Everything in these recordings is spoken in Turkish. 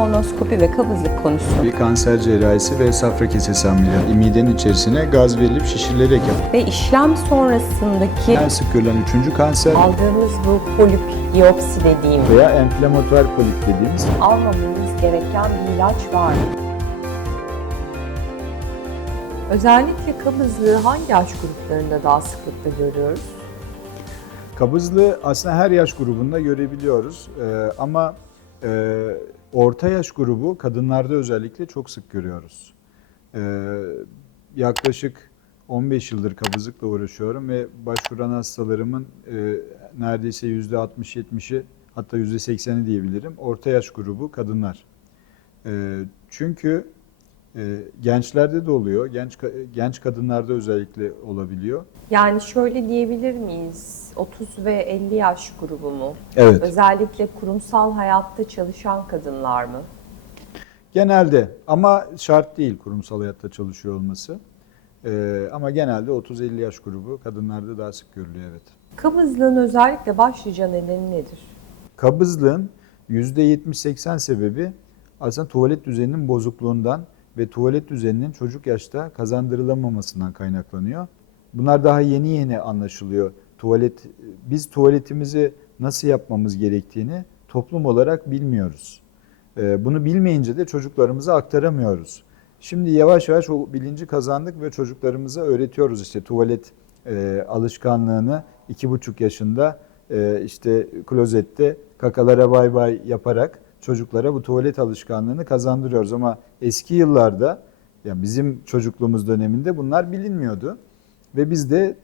kolonoskopi ve kabızlık konusu. Bir kanser cerrahisi ve safra kesesi ameliyatı. Midenin içerisine gaz verilip şişirilerek yapılır. Ve işlem sonrasındaki En sık görülen üçüncü kanser aldığımız bu polip, biyopsi dediğim veya enflamatuar polit dediğimiz almamamız gereken bir ilaç var mı? Özellikle kabızlığı hangi yaş gruplarında daha sıklıkla görüyoruz? Kabızlığı aslında her yaş grubunda görebiliyoruz Ee, ama e, orta yaş grubu kadınlarda özellikle çok sık görüyoruz. Ee, yaklaşık 15 yıldır kabızlıkla uğraşıyorum ve başvuran hastalarımın e, neredeyse %60-70'i hatta %80'i diyebilirim orta yaş grubu kadınlar. Ee, çünkü e, gençlerde de oluyor, genç genç kadınlarda özellikle olabiliyor. Yani şöyle diyebilir miyiz? 30 ve 50 yaş grubu mu? Evet. Özellikle kurumsal hayatta çalışan kadınlar mı? Genelde ama şart değil kurumsal hayatta çalışıyor olması. Ee, ama genelde 30-50 yaş grubu kadınlarda daha sık görülüyor evet. Kabızlığın özellikle başlıca nedeni nedir? Kabızlığın %70-80 sebebi aslında tuvalet düzeninin bozukluğundan ve tuvalet düzeninin çocuk yaşta kazandırılamamasından kaynaklanıyor. Bunlar daha yeni yeni anlaşılıyor. Tuvalet biz tuvaletimizi nasıl yapmamız gerektiğini toplum olarak bilmiyoruz. Ee, Bunu bilmeyince de çocuklarımıza aktaramıyoruz. Şimdi yavaş yavaş o bilinci kazandık ve çocuklarımıza öğretiyoruz işte tuvalet e, alışkanlığını iki buçuk yaşında e, işte klozette kakalara bay bay yaparak çocuklara bu tuvalet alışkanlığını kazandırıyoruz. Ama eski yıllarda yani bizim çocukluğumuz döneminde bunlar bilinmiyordu ve biz de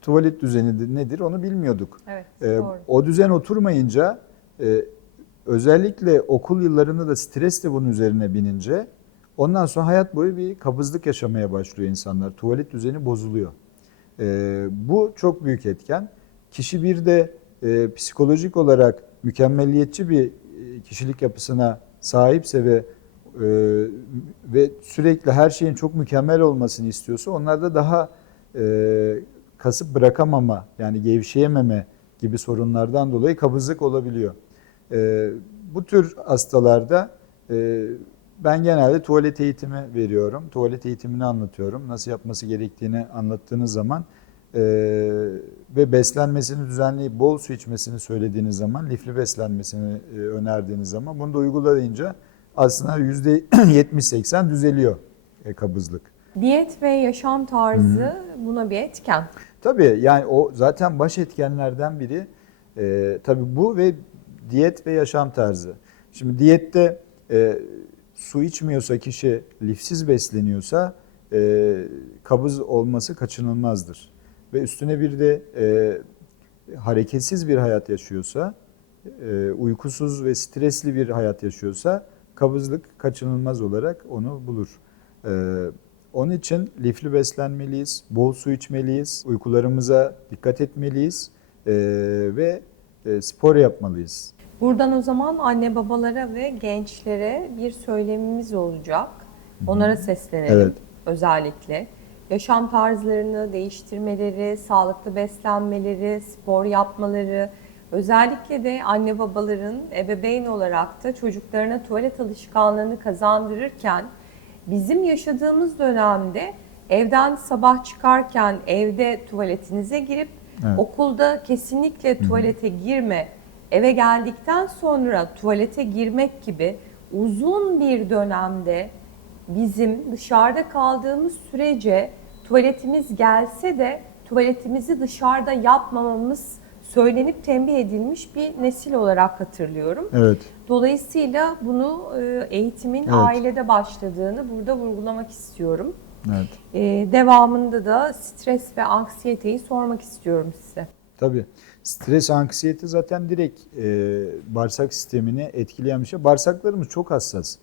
tuvalet düzeni nedir onu bilmiyorduk. Evet, Ee, o düzen oturmayınca e, özellikle okul yıllarında da stres de bunun üzerine binince ondan sonra hayat boyu bir kabızlık yaşamaya başlıyor insanlar. Tuvalet düzeni bozuluyor. Ee, bu çok büyük etken. Kişi bir de e, psikolojik olarak mükemmelliyetçi bir e, kişilik yapısına sahipse ve e, ve sürekli her şeyin çok mükemmel olmasını istiyorsa onlarda daha e, kasıp bırakamama yani gevşeyememe gibi sorunlardan dolayı kabızlık olabiliyor. E, bu tür hastalarda e, ben genelde tuvalet eğitimi veriyorum. Tuvalet eğitimini anlatıyorum. Nasıl yapması gerektiğini anlattığınız zaman e, ve beslenmesini düzenleyip bol su içmesini söylediğiniz zaman, lifli beslenmesini e, önerdiğiniz zaman bunu da uygulayınca aslında %70-80 düzeliyor e, kabızlık. Diyet ve yaşam tarzı buna bir etken. Tabii yani o zaten baş etkenlerden biri e, tabii bu ve diyet ve yaşam tarzı. Şimdi diyette e, su içmiyorsa kişi lifsiz besleniyorsa e, kabız olması kaçınılmazdır. Ve üstüne bir de e, hareketsiz bir hayat yaşıyorsa, e, uykusuz ve stresli bir hayat yaşıyorsa kabızlık kaçınılmaz olarak onu bulur. E, onun için lifli beslenmeliyiz, bol su içmeliyiz, uykularımıza dikkat etmeliyiz e, ve e, spor yapmalıyız. Buradan o zaman anne babalara ve gençlere bir söylemimiz olacak. Onlara seslenelim Evet. özellikle. Yaşam tarzlarını değiştirmeleri, sağlıklı beslenmeleri, spor yapmaları, özellikle de anne babaların ebeveyn olarak da çocuklarına tuvalet alışkanlığını kazandırırken bizim yaşadığımız dönemde evden sabah çıkarken evde tuvaletinize girip Evet. okulda kesinlikle tuvalete girme, eve geldikten sonra tuvalete girmek gibi uzun bir dönemde bizim dışarıda kaldığımız sürece tuvaletimiz gelse de tuvaletimizi dışarıda yapmamamız söylenip tembih edilmiş bir nesil olarak hatırlıyorum. Evet. Dolayısıyla bunu e, eğitimin Evet. ailede başladığını burada vurgulamak istiyorum. Evet. E, devamında da stres ve anksiyeteyi sormak istiyorum size. Tabii. Stres, anksiyete zaten direkt e, bağırsak sistemini etkileyen bir şey. Bağırsaklarımız çok hassas.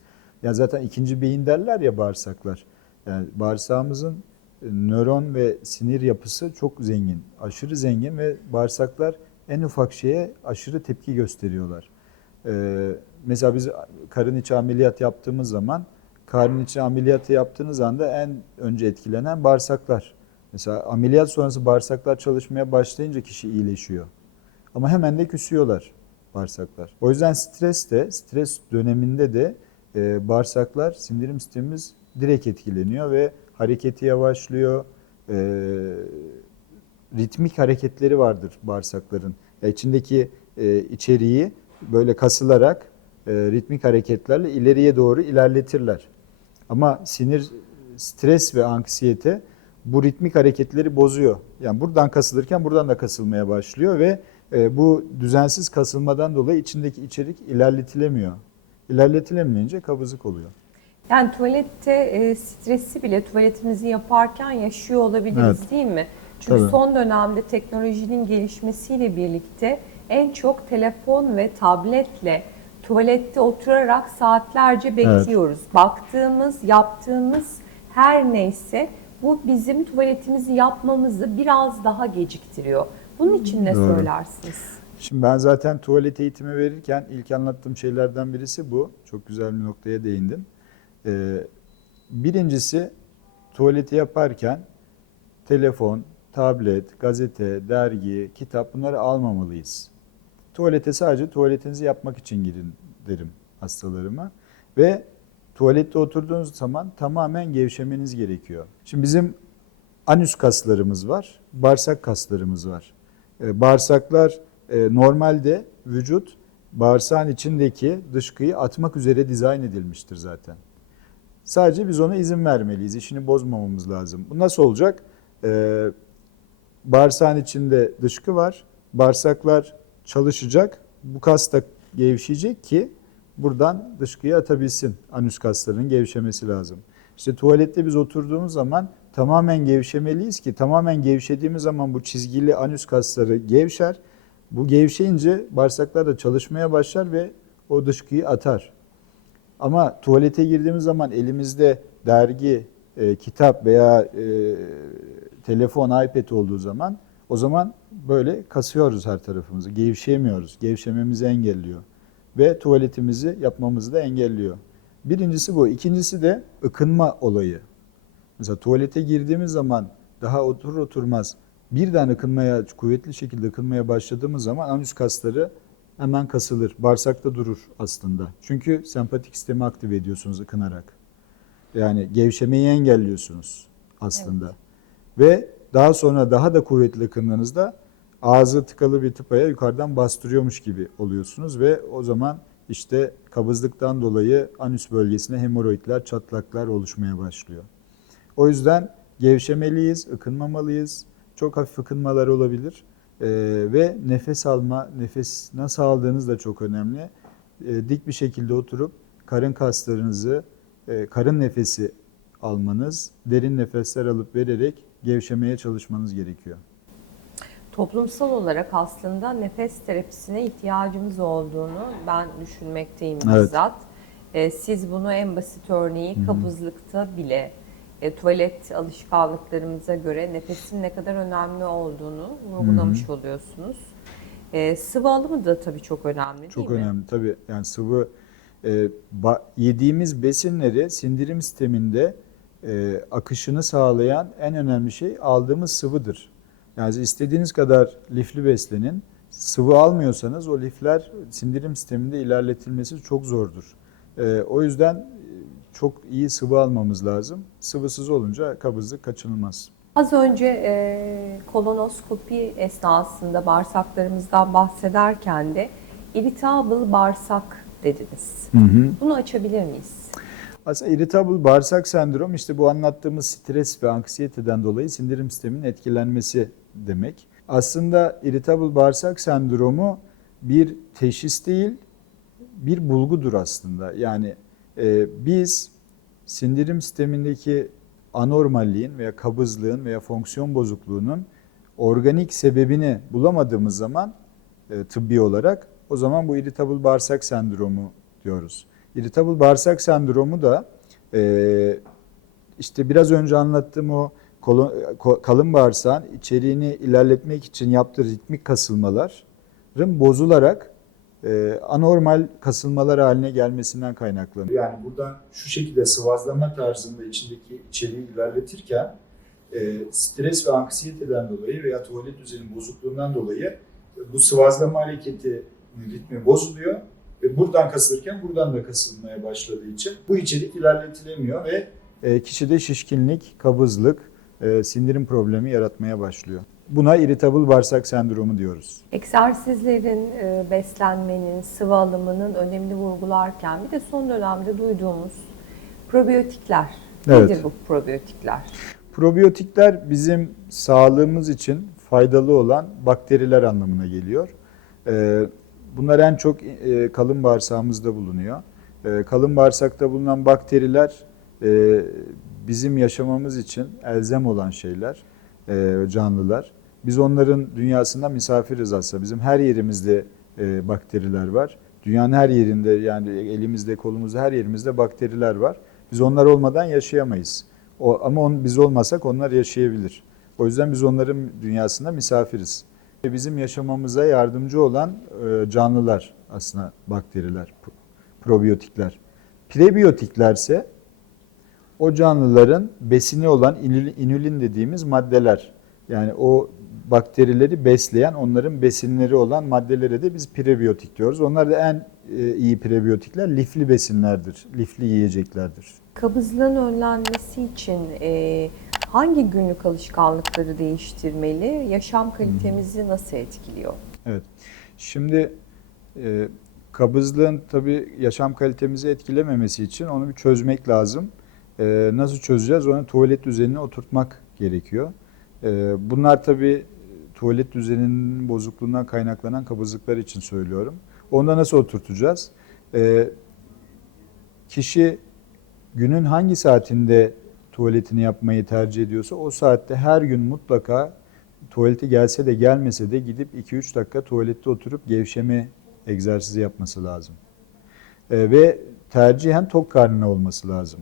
Ya zaten ikinci beyin derler ya bağırsaklar. Yani bağırsağımızın nöron ve sinir yapısı çok zengin, aşırı zengin ve bağırsaklar en ufak şeye aşırı tepki gösteriyorlar. E, mesela biz karın içi ameliyat yaptığımız zaman karın içi ameliyatı yaptığınız anda en önce etkilenen bağırsaklar. Mesela ameliyat sonrası bağırsaklar çalışmaya başlayınca kişi iyileşiyor. Ama hemen de küsüyorlar bağırsaklar. O yüzden stres de, stres döneminde de e, bağırsaklar, sindirim sistemimiz direkt etkileniyor ve hareketi yavaşlıyor. E, ritmik hareketleri vardır bağırsakların. Ya içindeki e, içeriği böyle kasılarak e, ritmik hareketlerle ileriye doğru ilerletirler. Ama sinir, stres ve anksiyete bu ritmik hareketleri bozuyor. Yani buradan kasılırken buradan da kasılmaya başlıyor ve e, bu düzensiz kasılmadan dolayı içindeki içerik ilerletilemiyor. İlerletilemeyince kabızlık oluyor. Yani tuvalette e, stresi bile tuvaletimizi yaparken yaşıyor olabiliriz Evet. değil mi? Çünkü Tabii. son dönemde teknolojinin gelişmesiyle birlikte en çok telefon ve tabletle tuvalette oturarak saatlerce bekliyoruz. Baktığımız, yaptığımız her neyse bu bizim tuvaletimizi yapmamızı biraz daha geciktiriyor. Bunun için ne Doğru. söylersiniz? Şimdi ben zaten tuvalet eğitimi verirken ilk anlattığım şeylerden birisi bu. Çok güzel bir noktaya değindin. Ee, birincisi tuvaleti yaparken telefon, tablet, gazete, dergi, kitap bunları almamalıyız. Tuvalete sadece tuvaletinizi yapmak için girin derim hastalarıma. Ve tuvalette oturduğunuz zaman tamamen gevşemeniz gerekiyor. Şimdi bizim anüs kaslarımız var, bağırsak kaslarımız var. Ee, Bağırsaklar e, normalde vücut bağırsağın içindeki dışkıyı atmak üzere dizayn edilmiştir zaten. Sadece biz ona izin vermeliyiz. İşini bozmamamız lazım. Bu nasıl olacak? Ee, bağırsağın içinde dışkı var. Bağırsaklar çalışacak. Bu kas da gevşeyecek ki buradan dışkıyı atabilsin. Anüs kaslarının gevşemesi lazım. İşte tuvalette biz oturduğumuz zaman tamamen gevşemeliyiz ki tamamen gevşediğimiz zaman bu çizgili anüs kasları gevşer. Bu gevşeyince bağırsaklar da çalışmaya başlar ve o dışkıyı atar. Ama tuvalete girdiğimiz zaman elimizde dergi, e, kitap veya e, telefon, iPad olduğu zaman o zaman böyle kasıyoruz her tarafımızı. Gevşeyemiyoruz. Gevşememizi engelliyor. Ve tuvaletimizi yapmamızı da engelliyor. Birincisi bu. İkincisi de ıkınma olayı. Mesela tuvalete girdiğimiz zaman daha oturur oturmaz birden ıkınmaya, kuvvetli şekilde ıkınmaya başladığımız zaman anüs kasları hemen kasılır. Bağırsakta durur aslında. Çünkü sempatik sistemi aktive ediyorsunuz ıkınarak. Yani gevşemeyi engelliyorsunuz aslında. Ve daha sonra daha da kuvvetli ıkındığınızda ağzı tıkalı bir tıpaya yukarıdan bastırıyormuş gibi oluyorsunuz ve o zaman işte kabızlıktan dolayı anüs bölgesine hemoroidler, çatlaklar oluşmaya başlıyor. O yüzden gevşemeliyiz, ıkınmamalıyız. Çok hafif ıkınmalar olabilir. Ee, ve nefes alma, nefes nasıl aldığınız da çok önemli. Ee, dik bir şekilde oturup karın kaslarınızı, e, karın nefesi almanız, derin nefesler alıp vererek gevşemeye çalışmanız gerekiyor. Toplumsal olarak aslında nefes terapisine ihtiyacımız olduğunu ben düşünmekteyim Evet. bizzat. Ee, siz bunu en basit örneği kabızlıkta bile e, tuvalet alışkanlıklarımıza göre nefesin ne kadar önemli olduğunu vurgulamış oluyorsunuz. Ee, sıvı alımı da tabii çok önemli Çok değil mi? önemli tabii. Yani sıvı e, ba- yediğimiz besinleri sindirim sisteminde e, akışını sağlayan en önemli şey aldığımız sıvıdır. Yani istediğiniz kadar lifli beslenin. Sıvı almıyorsanız o lifler sindirim sisteminde ilerletilmesi çok zordur. E, o yüzden e, çok iyi sıvı almamız lazım. Sıvısız olunca kabızlık kaçınılmaz. Az önce e, kolonoskopi esnasında bağırsaklarımızdan bahsederken de irritable bağırsak dediniz. Bunu açabilir miyiz? Aslında irritable bağırsak sendrom işte bu anlattığımız stres ve anksiyeteden dolayı sindirim sisteminin etkilenmesi demek. Aslında irritable bağırsak sendromu bir teşhis değil, bir bulgudur aslında. Yani biz sindirim sistemindeki anormalliğin veya kabızlığın veya fonksiyon bozukluğunun organik sebebini bulamadığımız zaman e, tıbbi olarak o zaman bu irritable bağırsak sendromu diyoruz. Irritable bağırsak sendromu da e, işte biraz önce anlattığım o kalın bağırsağın içeriğini ilerletmek için yaptığı ritmik kasılmaların bozularak e, anormal kasılmalar haline gelmesinden kaynaklanıyor. Yani buradan şu şekilde sıvazlama tarzında içindeki içeriği ilerletirken e, stres ve anksiyeteden dolayı veya tuvalet düzeni bozukluğundan dolayı bu sıvazlama hareketi ritmi bozuluyor ve buradan kasılırken buradan da kasılmaya başladığı için bu içerik ilerletilemiyor ve e, kişide şişkinlik, kabızlık, e, sindirim problemi yaratmaya başlıyor. Buna irritable bağırsak sendromu diyoruz. Egzersizlerin, e, beslenmenin, sıvı alımının önemini vurgularken bir de son dönemde duyduğumuz probiyotikler. Evet. Nedir bu probiyotikler? Probiyotikler bizim sağlığımız için faydalı olan bakteriler anlamına geliyor. Ee, Bunlar en çok e, kalın bağırsağımızda bulunuyor. Kalın bağırsakta bulunan bakteriler e, bizim yaşamamız için elzem olan şeyler, e, canlılar. Biz onların dünyasında misafiriz aslında. Bizim her yerimizde e, bakteriler var. Dünyanın her yerinde yani elimizde, kolumuzda her yerimizde bakteriler var. Biz onlar olmadan yaşayamayız. O, ama on, biz olmasak onlar yaşayabilir. O yüzden biz onların dünyasında misafiriz. Ve Bizim yaşamamıza yardımcı olan e, canlılar aslında bakteriler, pro- probiyotikler. Prebiyotiklerse o canlıların besini olan inül- inülin dediğimiz maddeler. Yani o bakterileri besleyen, onların besinleri olan maddelere de biz prebiyotik diyoruz. Onlar da en e, iyi prebiyotikler lifli besinlerdir, lifli yiyeceklerdir. Kabızlığın önlenmesi için e, hangi günlük alışkanlıkları değiştirmeli? Yaşam kalitemizi nasıl etkiliyor? Evet. Şimdi e, kabızlığın tabii yaşam kalitemizi etkilememesi için onu bir çözmek lazım. E, nasıl çözeceğiz? Onu tuvalet düzenine oturtmak gerekiyor. E, bunlar tabii tuvalet düzeninin bozukluğundan kaynaklanan kabızlıklar için söylüyorum. Onda nasıl oturtacağız? E, kişi günün hangi saatinde tuvaletini yapmayı tercih ediyorsa o saatte her gün mutlaka tuvalete gelse de gelmese de gidip 2-3 dakika tuvalette oturup gevşeme egzersizi yapması lazım. Ee, ve tercihen tok karnına olması lazım.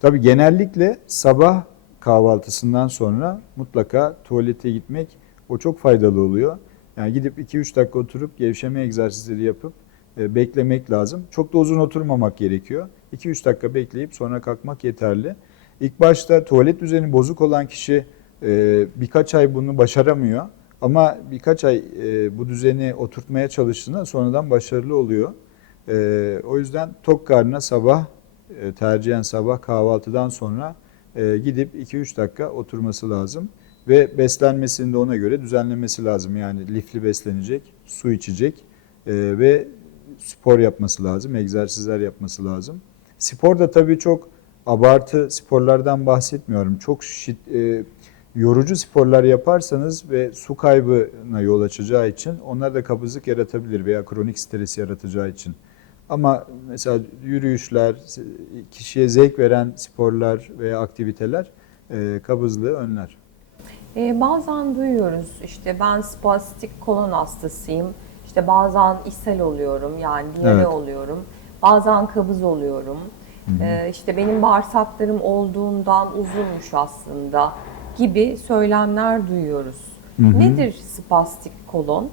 Tabii genellikle sabah kahvaltısından sonra mutlaka tuvalete gitmek o çok faydalı oluyor. Yani gidip 2-3 dakika oturup gevşeme egzersizleri yapıp e, beklemek lazım. Çok da uzun oturmamak gerekiyor. 2-3 dakika bekleyip sonra kalkmak yeterli. İlk başta tuvalet düzeni bozuk olan kişi e, birkaç ay bunu başaramıyor. Ama birkaç ay e, bu düzeni oturtmaya çalıştığında sonradan başarılı oluyor. E, o yüzden tok karnına sabah, e, tercihen sabah kahvaltıdan sonra e, gidip 2-3 dakika oturması lazım. Ve beslenmesini de ona göre düzenlemesi lazım. Yani lifli beslenecek, su içecek e, ve spor yapması lazım, egzersizler yapması lazım. Spor da tabii çok abartı sporlardan bahsetmiyorum. Çok e, yorucu sporlar yaparsanız ve su kaybına yol açacağı için onlar da kabızlık yaratabilir veya kronik stres yaratacağı için. Ama mesela yürüyüşler, kişiye zevk veren sporlar veya aktiviteler e, kabızlığı önler. E, bazen duyuyoruz işte ben spastik kolon hastasıyım. İşte bazen ishal oluyorum yani diyare Evet. oluyorum. Bazen kabız oluyorum. E, işte benim bağırsaklarım olduğundan uzunmuş aslında gibi söylemler duyuyoruz. Hı hı. Nedir spastik kolon?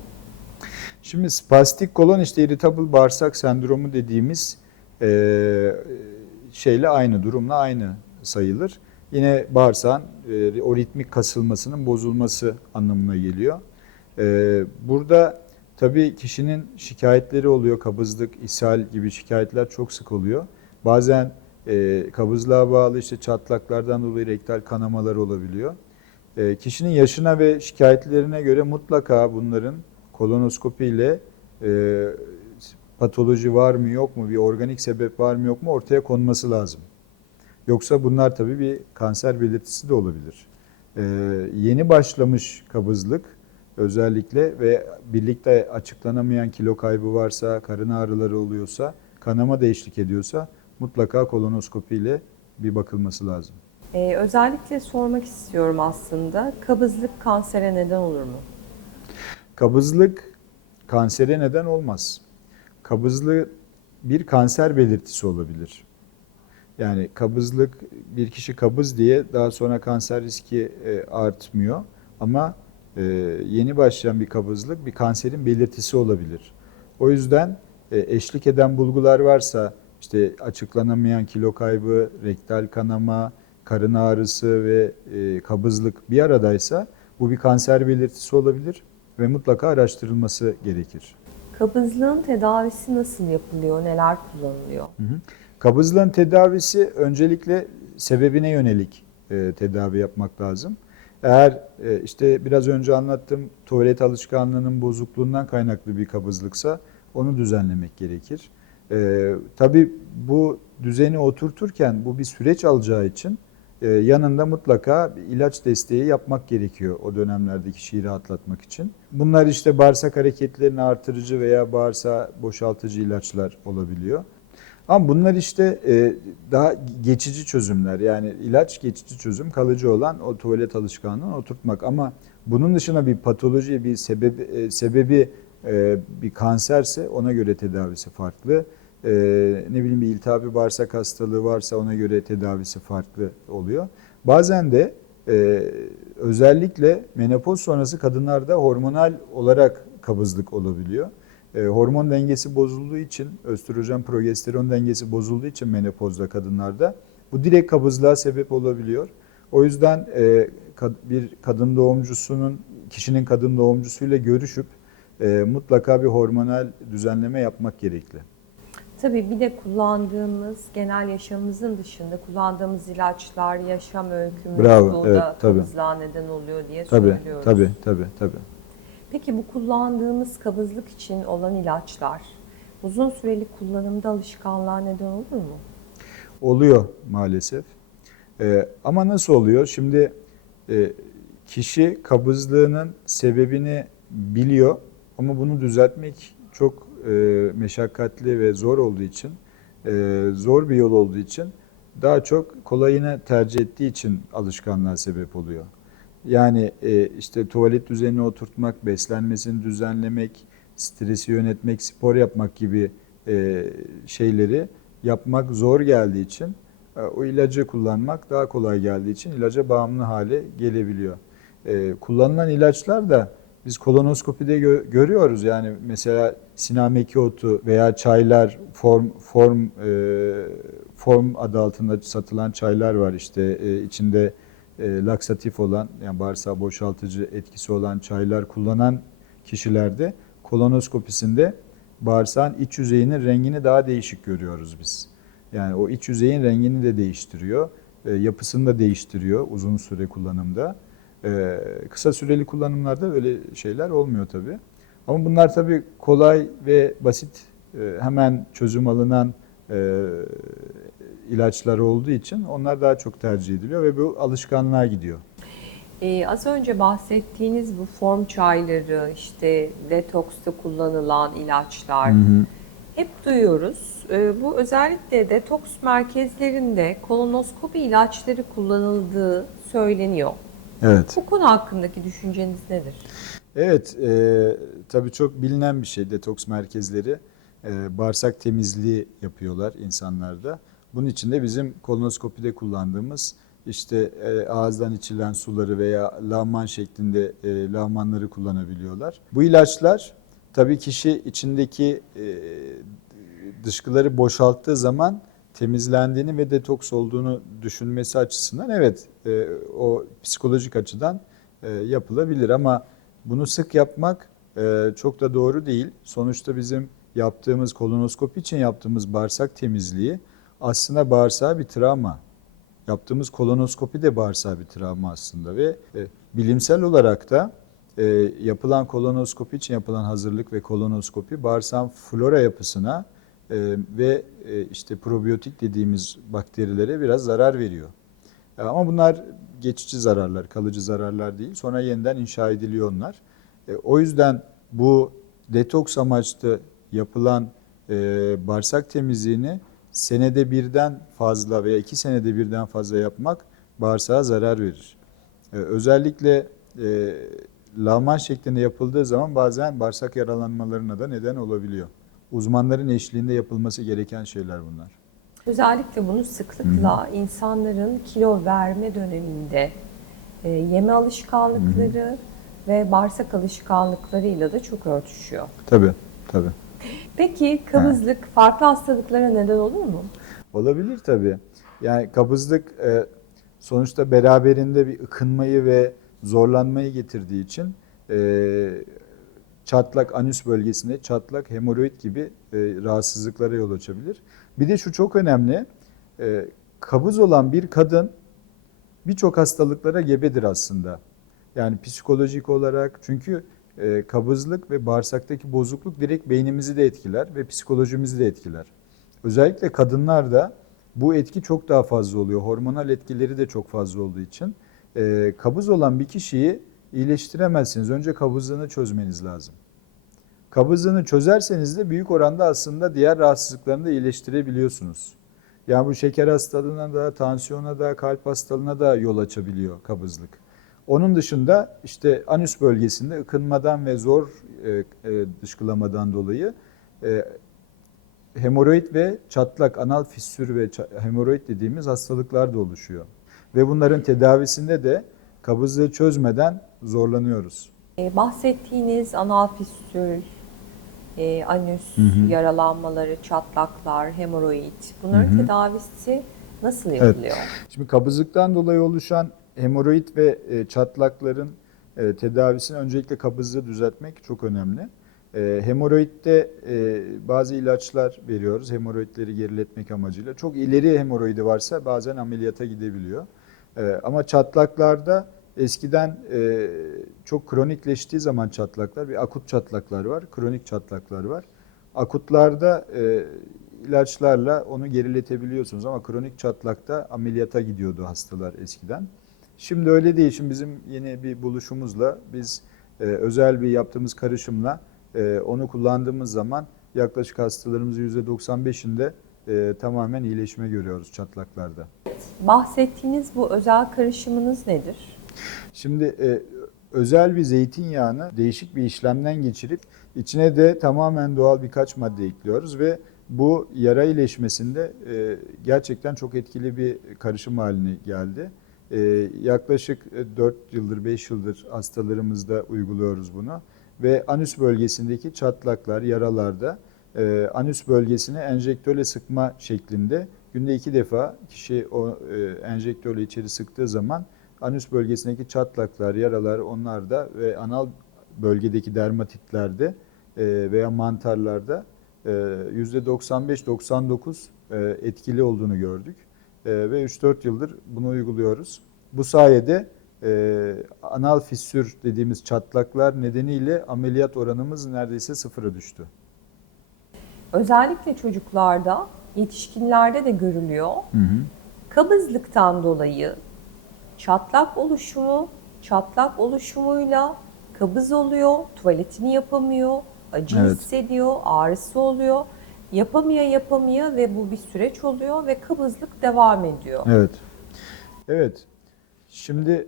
Şimdi spastik kolon işte irritable bağırsak sendromu dediğimiz e, şeyle aynı, durumla aynı sayılır. Yine bağırsağın e, o ritmik kasılmasının bozulması anlamına geliyor. E, burada tabii kişinin şikayetleri oluyor, kabızlık, ishal gibi şikayetler çok sık oluyor. Bazen e, kabızlığa bağlı işte çatlaklardan dolayı rektal kanamalar olabiliyor. E, kişinin yaşına ve şikayetlerine göre mutlaka bunların kolonoskopi ile e, patoloji var mı yok mu, bir organik sebep var mı yok mu ortaya konması lazım. Yoksa bunlar tabii bir kanser belirtisi de olabilir. E, yeni başlamış kabızlık özellikle ve birlikte açıklanamayan kilo kaybı varsa, karın ağrıları oluyorsa, kanama da eşlik ediyorsa mutlaka kolonoskopi ile bir bakılması lazım. E, özellikle sormak istiyorum aslında kabızlık kansere neden olur mu? Kabızlık kansere neden olmaz. Kabızlık bir kanser belirtisi olabilir. Yani kabızlık bir kişi kabız diye daha sonra kanser riski e, artmıyor ama e, yeni başlayan bir kabızlık bir kanserin belirtisi olabilir. O yüzden e, eşlik eden bulgular varsa işte açıklanamayan kilo kaybı, rektal kanama, karın ağrısı ve kabızlık bir aradaysa bu bir kanser belirtisi olabilir ve mutlaka araştırılması gerekir. Kabızlığın tedavisi nasıl yapılıyor, neler kullanılıyor? Hı hı. Kabızlığın tedavisi öncelikle sebebine yönelik e, tedavi yapmak lazım. Eğer e, işte biraz önce anlattığım tuvalet alışkanlığının bozukluğundan kaynaklı bir kabızlıksa onu düzenlemek gerekir. E, tabii bu düzeni oturturken bu bir süreç alacağı için yanında mutlaka ilaç desteği yapmak gerekiyor o dönemlerde kişiyi rahatlatmak için. Bunlar işte bağırsak hareketlerini artırıcı veya bağırsağı boşaltıcı ilaçlar olabiliyor. Ama bunlar işte e, daha geçici çözümler. Yani ilaç geçici çözüm, kalıcı olan o tuvalet alışkanlığını oturtmak. Ama bunun dışında bir patoloji, bir sebebi, e, sebebi e, bir kanserse ona göre tedavisi farklı. E, ne bileyim bir iltihabi bağırsak hastalığı varsa ona göre tedavisi farklı oluyor. Bazen de e, özellikle menopoz sonrası kadınlarda hormonal olarak kabızlık olabiliyor. E, hormon dengesi bozulduğu için, östrojen progesteron dengesi bozulduğu için menopozda kadınlarda bu direkt kabızlığa sebep olabiliyor. O yüzden e, bir kadın doğumcusunun, kişinin kadın doğumcusuyla görüşüp e, mutlaka bir hormonal düzenleme yapmak gerekli. Tabii bir de kullandığımız, genel yaşamımızın dışında kullandığımız ilaçlar, yaşam öykümüz Bravo, evet, tabii. kabızlığa neden oluyor diye Tabii, söylüyoruz. tabii, tabii, tabii. Peki bu kullandığımız kabızlık için olan ilaçlar uzun süreli kullanımda alışkanlığa neden olur mu? Oluyor maalesef. Ee, ama nasıl oluyor? Şimdi e, kişi kabızlığının sebebini biliyor ama bunu düzeltmek çok e, meşakkatli ve zor olduğu için, e, zor bir yol olduğu için daha çok kolayını tercih ettiği için alışkanlığa sebep oluyor. Yani e, işte tuvalet düzenini oturtmak, beslenmesini düzenlemek, stresi yönetmek, spor yapmak gibi e, şeyleri yapmak zor geldiği için e, o ilacı kullanmak daha kolay geldiği için ilaca bağımlı hale gelebiliyor. E, kullanılan ilaçlar da biz kolonoskopide gö- görüyoruz yani mesela sinameki otu veya çaylar form form e, form adı altında satılan çaylar var işte e, içinde e, laksatif olan yani bağırsağı boşaltıcı etkisi olan çaylar kullanan kişilerde kolonoskopisinde bağırsağın iç yüzeyinin rengini daha değişik görüyoruz biz. Yani o iç yüzeyin rengini de değiştiriyor, e, yapısını da değiştiriyor uzun süre kullanımda. E, kısa süreli kullanımlarda öyle şeyler olmuyor tabii. Ama bunlar tabii kolay ve basit, e, hemen çözüm alınan e, ilaçlar olduğu için onlar daha çok tercih ediliyor ve bu alışkanlığa gidiyor. Ee, az önce bahsettiğiniz bu form çayları, işte detoksta kullanılan ilaçlar hep duyuyoruz. Ee, bu özellikle detoks merkezlerinde kolonoskopi ilaçları kullanıldığı söyleniyor. Evet. Bu konu hakkındaki düşünceniz nedir? Evet, e, tabii çok bilinen bir şey detoks merkezleri. E, bağırsak temizliği yapıyorlar insanlarda. Bunun için de bizim kolonoskopide kullandığımız işte e, ağızdan içilen suları veya lağman şeklinde e, lağmanları kullanabiliyorlar. Bu ilaçlar tabii kişi içindeki e, dışkıları boşalttığı zaman temizlendiğini ve detoks olduğunu düşünmesi açısından evet e, o psikolojik açıdan e, yapılabilir ama bunu sık yapmak e, çok da doğru değil. Sonuçta bizim yaptığımız kolonoskopi için yaptığımız bağırsak temizliği aslında bağırsağa bir travma. Yaptığımız kolonoskopi de bağırsağa bir travma aslında ve e, bilimsel olarak da e, yapılan kolonoskopi için yapılan hazırlık ve kolonoskopi bağırsağın flora yapısına e, ve e, işte probiyotik dediğimiz bakterilere biraz zarar veriyor. E, Ama bunlar geçici zararlar, kalıcı zararlar değil. Sonra yeniden inşa ediliyor onlar. E, O yüzden bu detoks amaçlı yapılan e, bağırsak temizliğini senede birden fazla veya iki senede birden fazla yapmak bağırsağa zarar verir. E, Özellikle e, lağman şeklinde yapıldığı zaman bazen bağırsak yaralanmalarına da neden olabiliyor. Uzmanların eşliğinde yapılması gereken şeyler bunlar. Özellikle bunu sıklıkla insanların kilo verme döneminde e, yeme alışkanlıkları ve bağırsak alışkanlıklarıyla da çok örtüşüyor. Tabii, tabii. Peki kabızlık farklı hastalıklara neden olur mu? Olabilir tabii. Yani kabızlık e, sonuçta beraberinde bir ıkınmayı ve zorlanmayı getirdiği için e, çatlak anüs bölgesinde çatlak hemoroid gibi e, rahatsızlıklara yol açabilir. Bir de şu çok önemli. E, kabız olan bir kadın birçok hastalıklara gebedir aslında. Yani psikolojik olarak çünkü e, kabızlık ve bağırsaktaki bozukluk direkt beynimizi de etkiler ve psikolojimizi de etkiler. Özellikle kadınlarda bu etki çok daha fazla oluyor. Hormonal etkileri de çok fazla olduğu için. E, kabız olan bir kişiyi iyileştiremezsiniz. Önce kabızlığını çözmeniz lazım. Kabızlığını çözerseniz de büyük oranda aslında diğer rahatsızlıklarını da iyileştirebiliyorsunuz. Yani bu şeker hastalığına da, tansiyona da, kalp hastalığına da yol açabiliyor kabızlık. Onun dışında işte anüs bölgesinde ıkınmadan ve zor e, e, dışkılamadan dolayı e, hemoroid ve çatlak, anal fissür ve hemoroid dediğimiz hastalıklar da oluşuyor. Ve bunların tedavisinde de kabızlığı çözmeden zorlanıyoruz. E, bahsettiğiniz anal fistül, e, anüs Hı hı. yaralanmaları, çatlaklar, hemoroid bunların Hı hı. tedavisi nasıl yapılıyor? Şimdi kabızlıktan dolayı oluşan hemoroid ve e, çatlakların e, tedavisini öncelikle kabızlığı düzeltmek çok önemli. E, hemoroidde e, bazı ilaçlar veriyoruz hemoroidleri geriletmek amacıyla. Çok ileri hemoroidi varsa bazen ameliyata gidebiliyor. E, ama çatlaklarda eskiden e, çok kronikleştiği zaman çatlaklar, bir akut çatlaklar var, kronik çatlaklar var. Akutlarda e, ilaçlarla onu geriletebiliyorsunuz ama kronik çatlakta ameliyata gidiyordu hastalar eskiden. Şimdi öyle değil. Şimdi bizim yeni bir buluşumuzla biz e, özel bir yaptığımız karışımla e, onu kullandığımız zaman yaklaşık hastalarımızın %95'inde e, tamamen iyileşme görüyoruz çatlaklarda. Bahsettiğiniz bu özel karışımınız nedir? Şimdi e, özel bir zeytinyağını değişik bir işlemden geçirip içine de tamamen doğal birkaç madde ekliyoruz ve bu yara iyileşmesinde e, gerçekten çok etkili bir karışım haline geldi. E, yaklaşık e, 4 yıldır 5 yıldır hastalarımızda uyguluyoruz bunu ve anüs bölgesindeki çatlaklar, yaralarda e, anüs bölgesine enjektörle sıkma şeklinde günde iki defa kişi o e, enjektörle içeri sıktığı zaman anüs bölgesindeki çatlaklar, yaralar onlarda ve anal bölgedeki dermatitlerde e, veya mantarlarda e, %95-99 e, etkili olduğunu gördük. E, Ve 3-4 yıldır bunu uyguluyoruz. Bu sayede e, anal fissür dediğimiz çatlaklar nedeniyle ameliyat oranımız neredeyse sıfıra düştü. Özellikle çocuklarda, yetişkinlerde de görülüyor. Kabızlıktan dolayı çatlak oluşumu, çatlak oluşumuyla kabız oluyor, tuvaletini yapamıyor, acı Evet. hissediyor, ağrısı oluyor. Yapamaya yapamaya ve bu bir süreç oluyor ve kabızlık devam ediyor. Evet. Evet. Şimdi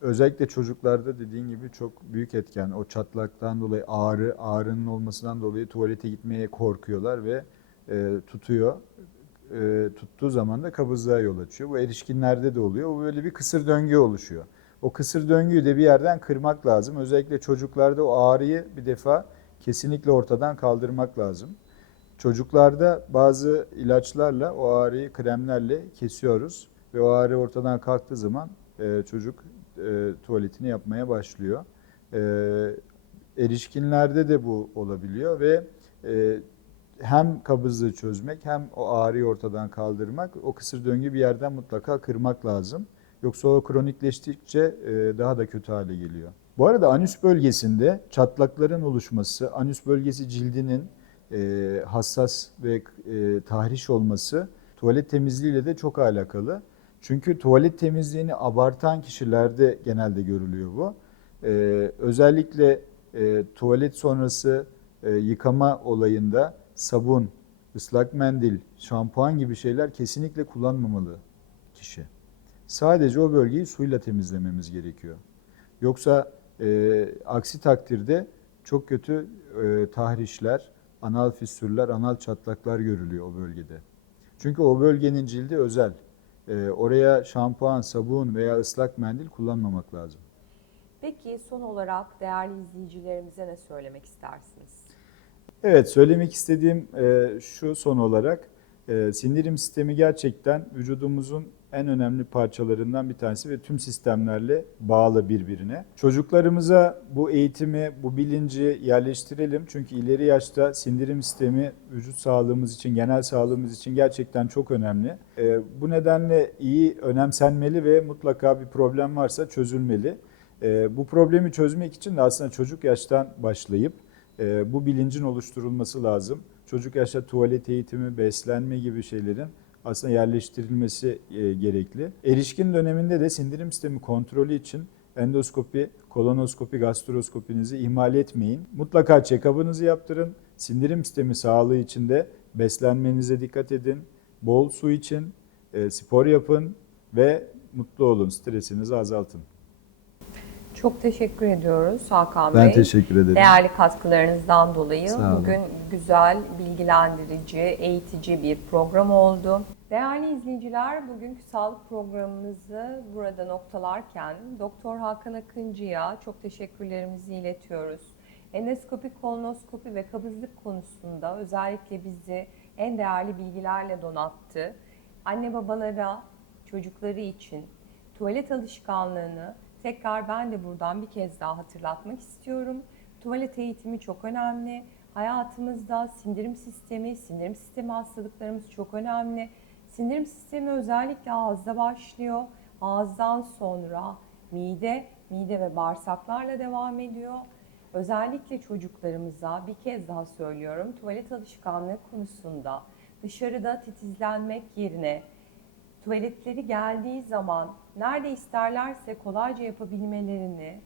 özellikle çocuklarda dediğin gibi çok büyük etken. O çatlaktan dolayı ağrı, ağrının olmasından dolayı tuvalete gitmeye korkuyorlar ve e, tutuyor. E, tuttuğu zaman da kabızlığa yol açıyor. Bu erişkinlerde de oluyor. Bu böyle bir kısır döngü oluşuyor. O kısır döngüyü de bir yerden kırmak lazım. Özellikle çocuklarda o ağrıyı bir defa kesinlikle ortadan kaldırmak lazım. Çocuklarda bazı ilaçlarla o ağrıyı kremlerle kesiyoruz ve o ağrı ortadan kalktığı zaman e, çocuk e, tuvaletini yapmaya başlıyor. E, erişkinlerde de bu olabiliyor ve e, hem kabızlığı çözmek hem o ağrıyı ortadan kaldırmak, o kısır döngü bir yerden mutlaka kırmak lazım. Yoksa o kronikleştikçe e, daha da kötü hale geliyor. Bu arada anüs bölgesinde çatlakların oluşması, anüs bölgesi cildinin e, hassas ve e, tahriş olması tuvalet temizliğiyle de çok alakalı. Çünkü tuvalet temizliğini abartan kişilerde genelde görülüyor bu. E, özellikle e, tuvalet sonrası e, yıkama olayında sabun, ıslak mendil, şampuan gibi şeyler kesinlikle kullanmamalı kişi. Sadece o bölgeyi suyla temizlememiz gerekiyor. Yoksa e, aksi takdirde çok kötü e, tahrişler, anal fissürler, anal çatlaklar görülüyor o bölgede. Çünkü o bölgenin cildi özel. E, oraya şampuan, sabun veya ıslak mendil kullanmamak lazım. Peki son olarak değerli izleyicilerimize ne söylemek istersiniz? Evet, söylemek istediğim e, şu son olarak e, sindirim sistemi gerçekten vücudumuzun en önemli parçalarından bir tanesi ve tüm sistemlerle bağlı birbirine. Çocuklarımıza bu eğitimi, bu bilinci yerleştirelim. Çünkü ileri yaşta sindirim sistemi vücut sağlığımız için, genel sağlığımız için gerçekten çok önemli. Ee, Bu nedenle iyi önemsenmeli ve mutlaka bir problem varsa çözülmeli. Ee, Bu problemi çözmek için de aslında çocuk yaştan başlayıp e, bu bilincin oluşturulması lazım. Çocuk yaşta tuvalet eğitimi, beslenme gibi şeylerin aslında yerleştirilmesi e, gerekli. Erişkin döneminde de sindirim sistemi kontrolü için endoskopi, kolonoskopi, gastroskopinizi ihmal etmeyin. Mutlaka check-up'ınızı yaptırın. Sindirim sistemi sağlığı için de beslenmenize dikkat edin. Bol su için, e, spor yapın ve mutlu olun. Stresinizi azaltın. Çok teşekkür ediyoruz Hakan Bey. Ben teşekkür ederim. Değerli katkılarınızdan dolayı bugün güzel, bilgilendirici, eğitici bir program oldu. Değerli izleyiciler, bugünkü sağlık programımızı burada noktalarken Doktor Hakan Akıncı'ya çok teşekkürlerimizi iletiyoruz. Endoskopi, kolonoskopi ve kabızlık konusunda özellikle bizi en değerli bilgilerle donattı. Anne babalara, çocukları için tuvalet alışkanlığını tekrar ben de buradan bir kez daha hatırlatmak istiyorum. Tuvalet eğitimi çok önemli. Hayatımızda sindirim sistemi, sindirim sistemi hastalıklarımız çok önemli. Sindirim sistemi özellikle ağızda başlıyor. Ağızdan sonra mide, mide ve bağırsaklarla devam ediyor. Özellikle çocuklarımıza bir kez daha söylüyorum tuvalet alışkanlığı konusunda dışarıda titizlenmek yerine tuvaletleri geldiği zaman nerede isterlerse kolayca yapabilmelerini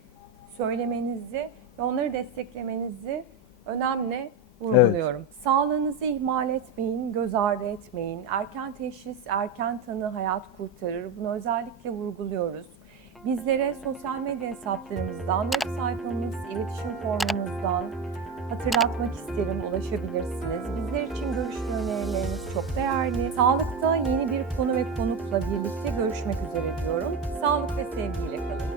söylemenizi ve onları desteklemenizi önemli vurguluyorum. Sağlığınızı ihmal etmeyin, göz ardı etmeyin. Erken teşhis, erken tanı hayat kurtarır. Bunu özellikle vurguluyoruz. Bizlere sosyal medya hesaplarımızdan, web sayfamız, iletişim formumuzdan hatırlatmak isterim, ulaşabilirsiniz. Bizler için görüş ve önerileriniz çok değerli. Sağlıkta yeni bir konu ve konukla birlikte görüşmek üzere diyorum. Sağlık ve sevgiyle kalın.